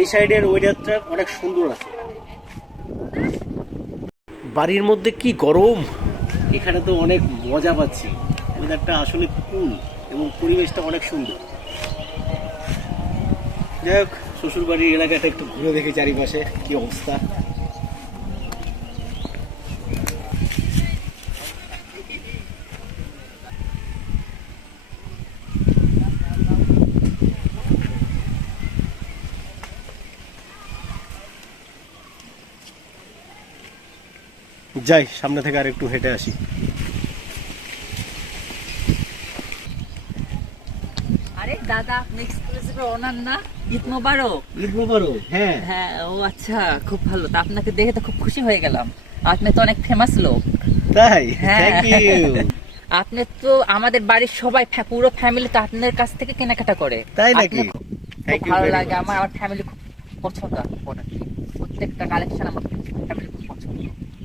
এই সাইডের ওয়েদারটা অনেক সুন্দর আছে। বাড়ির মধ্যে কি গরম? এখানে তো অনেক মজা পাচ্ছি। ওয়েদারটা আসলে কুল এবং পরিবেশটা অনেক সুন্দর। যাই হোক শ্বশুর বাড়ির এলাকাটা একটু ঘুরে দেখি চারিপাশে কি অবস্থা। যাই সামনে থেকে আর একটু হেঁটে আসি। আরে দাদা আপনি ওনার না ঈদ মোবারক। ঈদ মোবারক হ্যাঁ। হ্যাঁ ও আচ্ছা খুব ভালো। তা আপনাকে দেখে তো খুব খুশি হয়ে গেলাম। আপনি তো অনেক ফেমাস লোক। তাই? হ্যাঁ। থ্যাংক ইউ আপনি তো আমাদের বাড়ির সবাই পুরো ফ্যামিলি তো আপনার কাছ থেকে কেনাকাটা করে। তাই নাকি? ভালো লাগে। আমার আমার ফ্যামিলি খুব পছন্দ। প্রত্যেকটা কালেকশন আমার family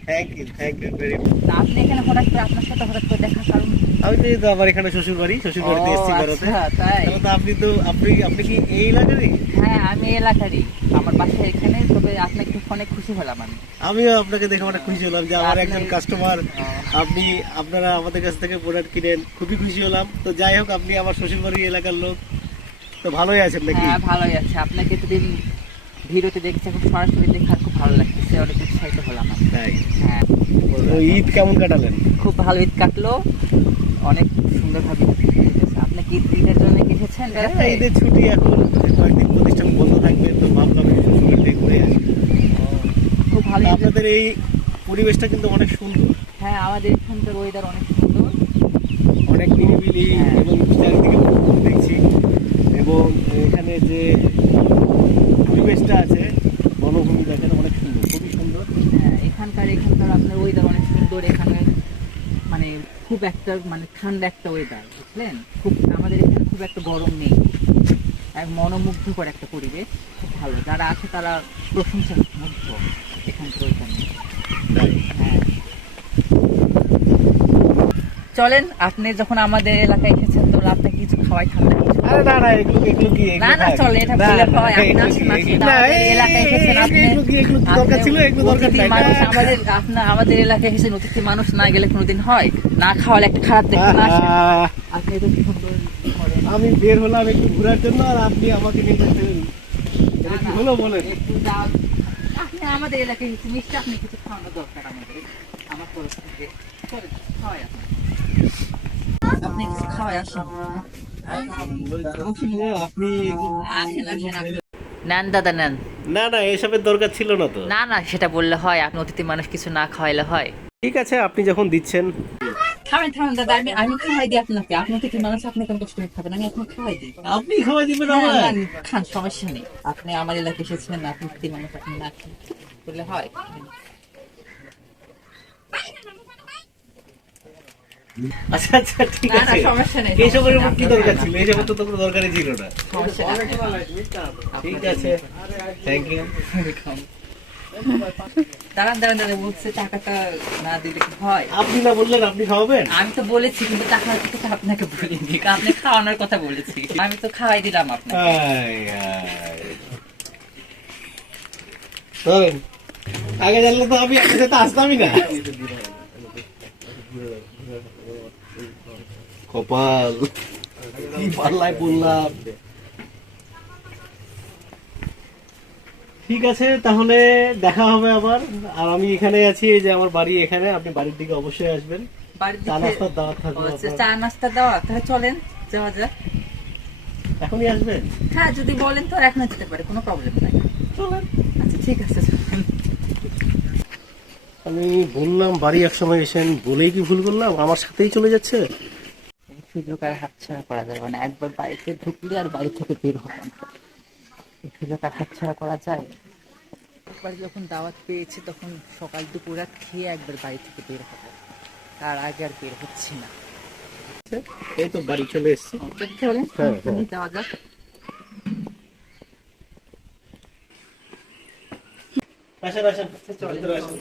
thank you thank you very তা আপনি এখানে হঠাৎ করে আপনার সাথে হঠাৎ করে দেখা কারণ আমি তো এই তো আমার এখানে শ্বশুর বাড়ি শ্বশুর বাড়িতে এসেছি আচ্ছা, তো আপনি তো আপনি আপনি কি এই এলাকারই? হ্যাঁ আমি এই এলাকারই। আমার বাসা এখানে তবে আপনাকে অনেক খুশি হলাম আমি। আমিও আপনাকে দেখে অনেক খুশি হলাম যে আমার একজন কাস্টমার আপনি আপনারা আমাদের কাছ থেকে প্রোডাক্ট কিনেন খুবই খুশি হলাম। তো যাই হোক আপনি আমার শ্বশুর বাড়ির এলাকার লোক তো ভালোই আছেন নাকি? হ্যাঁ ভালোই আছে। আপনাকে এতদিন ভিডিওতে দেখছি এখন সরাসরি দেখে আর খুব ভালো অনেক উৎসাহিত হলাম তাই? হ্যাঁ। ঈদ কেমন কাটালেন? খুব ভালো ঈদ কাটলো। অনেক সুন্দরভাবে ঈদ আপনি কি ঈদের জন্য কেটেছেন? হ্যাঁ ঈদের ছুটি এখন। কয়েকদিন প্রতিষ্ঠান বন্ধ থাকবে তো ভাবলাম শ্বশুর বাড়িতে ঘুরে আসি। খুব ভালো আপনাদের এই পরিবেশটা কিন্তু অনেক সুন্দর। হ্যাঁ আমাদের এখানকার ওয়েদার অনেক সুন্দর। অনেক নিরিবিলি হ্যাঁ। এবং চারিদিকে পুকুর দেখছি। এবং এখানে যে পরিবেশটা আছে বনভূমি দেখেন অনেক সুন্দর খুবই সুন্দর হ্যাঁ এখানকার এখানকার আপনার ওয়েদার অনেক সুন্দর এখানে মানে খুব একটা মানে ঠান্ডা একটা ওয়েদার বুঝলেন? খুব, আমাদের এখানে খুব একটা গরম নেই। এক মনোমুগ্ধকর একটা পরিবেশ, খুব ভালো। যারা আছে তারা প্রশংসা মুগ্ধ এখানকার ওয়েদার হ্যাঁ। চলেন, আপনি যখন আমাদের এলাকায় এসেছেন তো আপনাকে কিছু খাওয়াই ঠান্ডা আরে না না এগুলো এগুলো কি না না চলে এটা বলে হয় আপনি এগুলো আসুন কি- আসুন না, আমাদের এলাকায় এসেছেন আপনি? এগুলো কি এগুলো দরকার ছিল? এগুলো দরকার অতিথি নাই। মানুষ না। আমাদের আপনার আমাদের এলাকায় এসেছেন অতিথি মানুষ না গেলে কোনোদিন হয়। না খাওয়ালে একটা খারাপ দেখতে না আসেন। আপনি তো সুন্দর আমি বের হলাম একটু ঘোরার জন্য আর আপনি আমাকে নিয়ে যাচ্ছেন। এটা কি না, না, হলো বলেন? একটু আপনি আমাদের এলাকায় এসেছেন নিশ্চয়ই আপনি কিছু খাওয়ানো দরকার আমাদের। আমার থেকে চলেন, আপনি। কিছু আসুন। নেন দাদা নেন। না না এসবের দরকার ছিল না তো। না না সেটা বললে হয়। আপনি অতিথি মানুষ কিছু না খাওয়াইলে হয়। ঠিক আছে আপনি যখন দিচ্ছেন। দাদা আমি আমি খাওয়াই দিই আপনাকে। আপনি অতিথি মানুষ আপনি কোন কষ্ট করে খাবেন? আমি এখন খাওয়াই দিই। আপনি খাওয়াই দিবেন আমার না, না, খান সমস্যা নেই। আপনি আমার এলাকায় এসেছেন আপনি অতিথি মানুষ আপনি না খান বললে হয়। আচ্ছা আচ্ছা ঠিক আছে। এইসবের উপর কি দরকার ছিল? এইসবের তো কোনো দরকারই ছিল না। ঠিক আছে। থ্যাংক ইউ দাঁড়ান দাঁড়ান দাঁড়ান বলছে টাকাটা না দিলে কি হয়? আপনি না বললেন আপনি খাওয়াবেন? আমি তো বলেছি কিন্তু টাকার কথা আপনাকে বলিনি। আপনি খাওয়ানোর কথা বলেছি। আমি তো খাওয়াই দিলাম আপনাকে। আগে জানলে তো আমি আপনার সাথে আসতামই না। কপাল। কি পাল্লায় পড়লাম ঠিক আছে তাহলে দেখা হবে আবার। আর আমি এখানে আছি এই যে আমার বাড়ি এখানে আপনি বাড়ির দিকে অবশ্যই আসবেন। চা দিকে? নাস্তার দাওয়াত থাকবে আচ্ছা। চা নাস্তা দেওয়া। তাহলে চলেন যাওয়া যাক। এখনই আসবেন? হ্যাঁ যদি বলেন তো এখনও যেতে পারে কোনো প্রবলেম নাই। চলেন। আচ্ছা ঠিক আছে আমি বললাম বাড়ি এক সময় এসেন বলেই কি ভুল করলাম? আমার সাথেই চলে যাচ্ছে? সুযোগ আর হাতছাড়া করা যাবে না। একবার বাড়িতে ঢুকলে আর বাড়ি থেকে বের হব না। এই সুযোগ আর হাতছাড়া করা যায়? একবার যখন দাওয়াত পেয়েছি তখন সকাল দুপুর রাত খেয়ে একবার বাড়ি থেকে বের হব। তার আগে আর বের হচ্ছি না। এই তো বাড়ি চলে এসেছি। চলেন হ্যাঁ, হ্যাঁ। যাওয়া যাক। আসেন আসেন। আসেন।